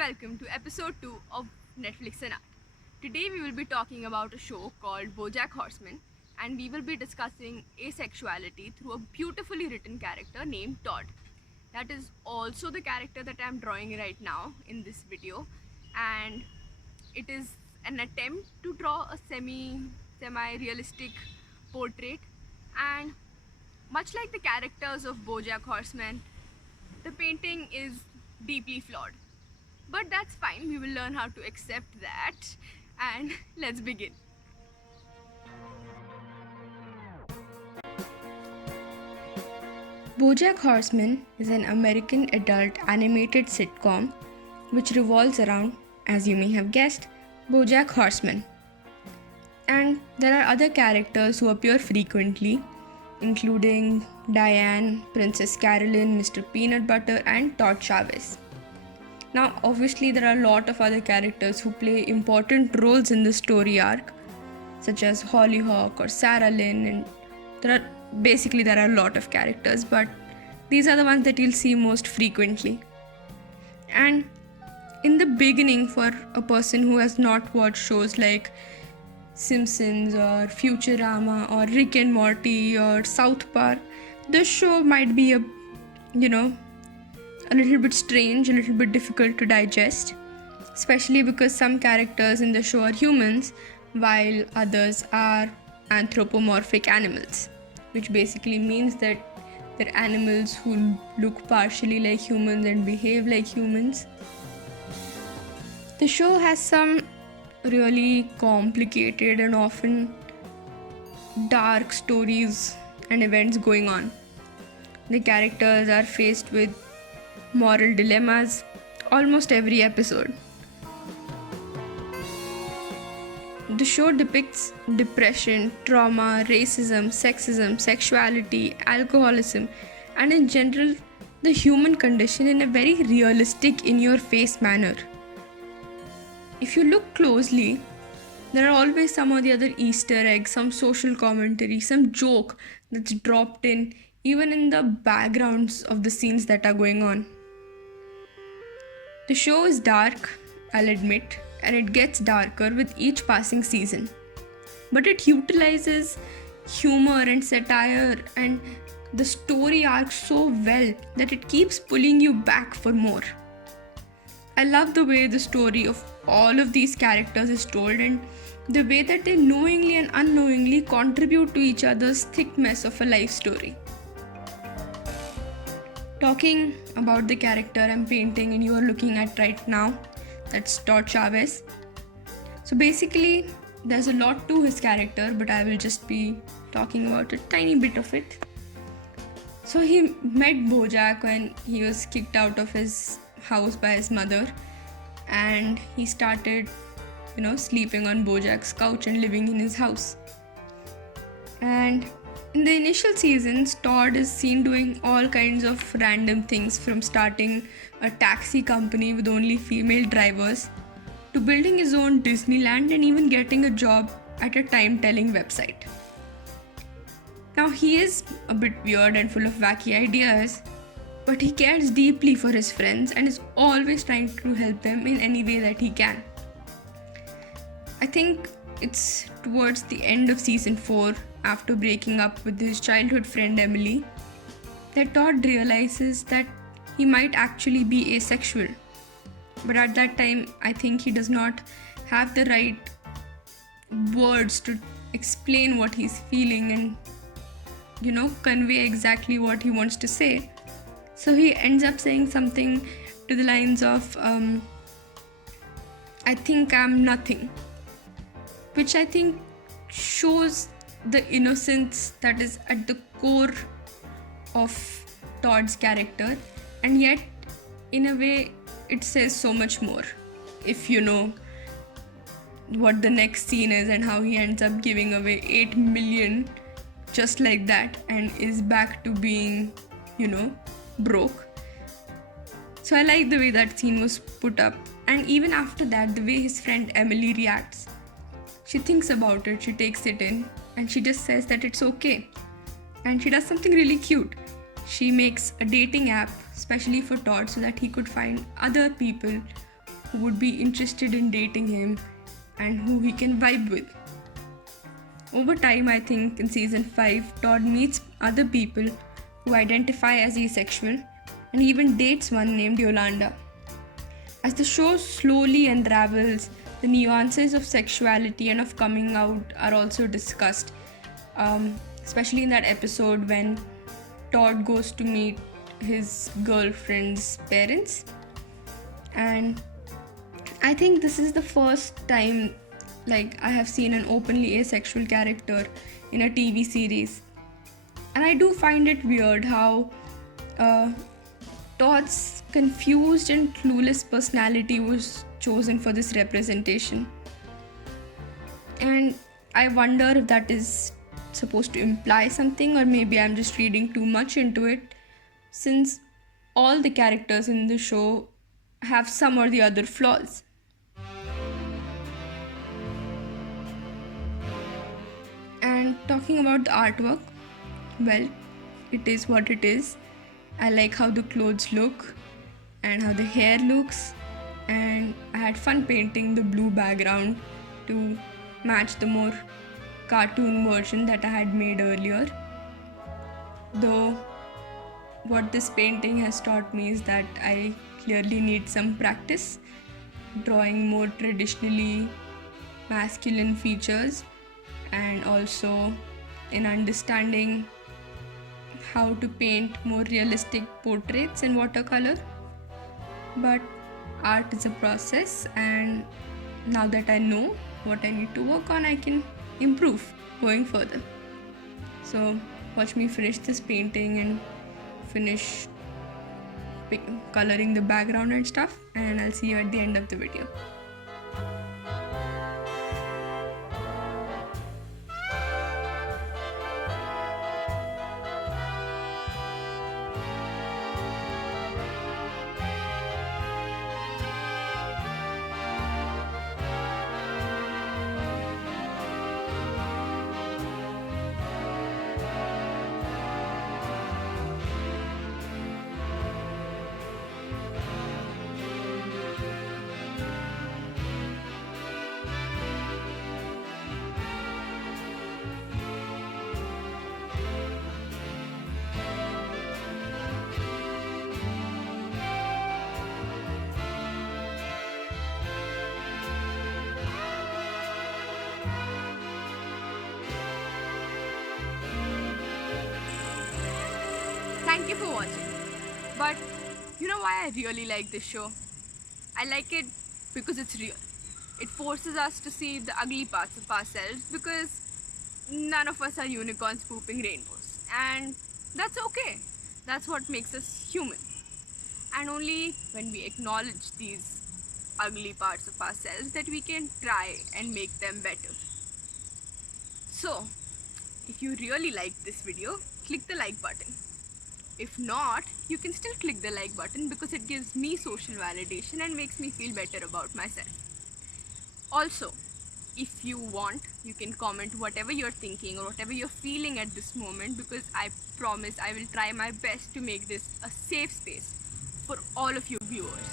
welcome to episode 2 of Netflix and Art. Today we will be talking about a show called BoJack Horseman, and we will be discussing asexuality through a beautifully written character named Todd. That is also the character that I am drawing right now in this video, and it is an attempt to draw a semi-realistic portrait. And much like the characters of BoJack Horseman, the painting is deeply flawed. But that's fine, we will learn how to accept that, and let's begin. BoJack Horseman is an American adult animated sitcom which revolves around, as you may have guessed, BoJack Horseman. And there are other characters who appear frequently, including Diane, Princess Carolyn, Mr. Peanut Butter, and Todd Chavez. Now, obviously, there are a lot of other characters who play important roles in the story arc, such as Hollyhock or Sarah Lynn, and there are a lot of characters, but these are the ones that you'll see most frequently. And in the beginning, for a person who has not watched shows like Simpsons or Futurama or Rick and Morty or South Park, this show might be a little bit strange, a little bit difficult to digest, especially because some characters in the show are humans while others are anthropomorphic animals, which basically means that they're animals who look partially like humans and behave like humans. The show has some really complicated and often dark stories and events going on. The characters are faced with moral dilemmas almost every episode. The show depicts depression, trauma, racism, sexism, sexuality, alcoholism, and in general, the human condition in a very realistic, in-your-face manner. If you look closely, there are always some or the other Easter egg, some social commentary, some joke that's dropped in, even in the backgrounds of the scenes that are going on. The show is dark, I'll admit, and it gets darker with each passing season. But it utilizes humor and satire and the story arc so well that it keeps pulling you back for more. I love the way the story of all of these characters is told and the way that they knowingly and unknowingly contribute to each other's thick mess of a life story. Talking about the character I'm painting and you are looking at right now, that's Todd Chavez. So basically, there's a lot to his character, but I will just be talking about a tiny bit of it. So he met BoJack when he was kicked out of his house by his mother, and he started, sleeping on BoJack's couch and living in his house. And in the initial seasons, Todd is seen doing all kinds of random things, from starting a taxi company with only female drivers to building his own Disneyland and even getting a job at a time-telling website. Now, he is a bit weird and full of wacky ideas, but he cares deeply for his friends and is always trying to help them in any way that he can. I think it's towards the end of season 4, after breaking up with his childhood friend Emily, that Todd realizes that he might actually be asexual. But at that time, I think he does not have the right words to explain what he's feeling and, convey exactly what he wants to say. So he ends up saying something to the lines of, I think I'm nothing. Which I think shows the innocence that is at the core of Todd's character, and yet in a way it says so much more if you know what the next scene is and how he ends up giving away 8 million just like that and is back to being broke. So I like the way that scene was put up, and even after that, the way his friend Emily reacts. She thinks about it, she takes it in, and she just says that it's okay. And she does something really cute. She makes a dating app specially for Todd so that he could find other people who would be interested in dating him and who he can vibe with. Over time, I think in season 5, Todd meets other people who identify as asexual and even dates one named Yolanda. As the show slowly unravels, the nuances of sexuality and of coming out are also discussed, especially in that episode when Todd goes to meet his girlfriend's parents. And I think this is the first time I have seen an openly asexual character in a TV series. And I do find it weird how Todd's confused and clueless personality was chosen for this representation. And I wonder if that is supposed to imply something, or maybe I'm just reading too much into it, since all the characters in the show have some or the other flaws. And talking about the artwork, well, it is what it is. I like how the clothes look and how the hair looks, and I had fun painting the blue background to match the more cartoon version that I had made earlier. Though what this painting has taught me is that I clearly need some practice drawing more traditionally masculine features, and also in understanding how to paint more realistic portraits in watercolor. But art is a process, and now that I know what I need to work on, I can improve going further. So watch me finish this painting and finish coloring the background and stuff, and I'll see you at the end of the video. Thank you for watching. But you know why I really like this show? I like it because it's real. It forces us to see the ugly parts of ourselves, because none of us are unicorns pooping rainbows. And that's okay. That's what makes us human. And only when we acknowledge these ugly parts of ourselves that we can try and make them better. So, if you really like this video, click the like button. If not, you can still click the like button, because it gives me social validation and makes me feel better about myself. Also, if you want, you can comment whatever you're thinking or whatever you're feeling at this moment, because I promise I will try my best to make this a safe space for all of you viewers.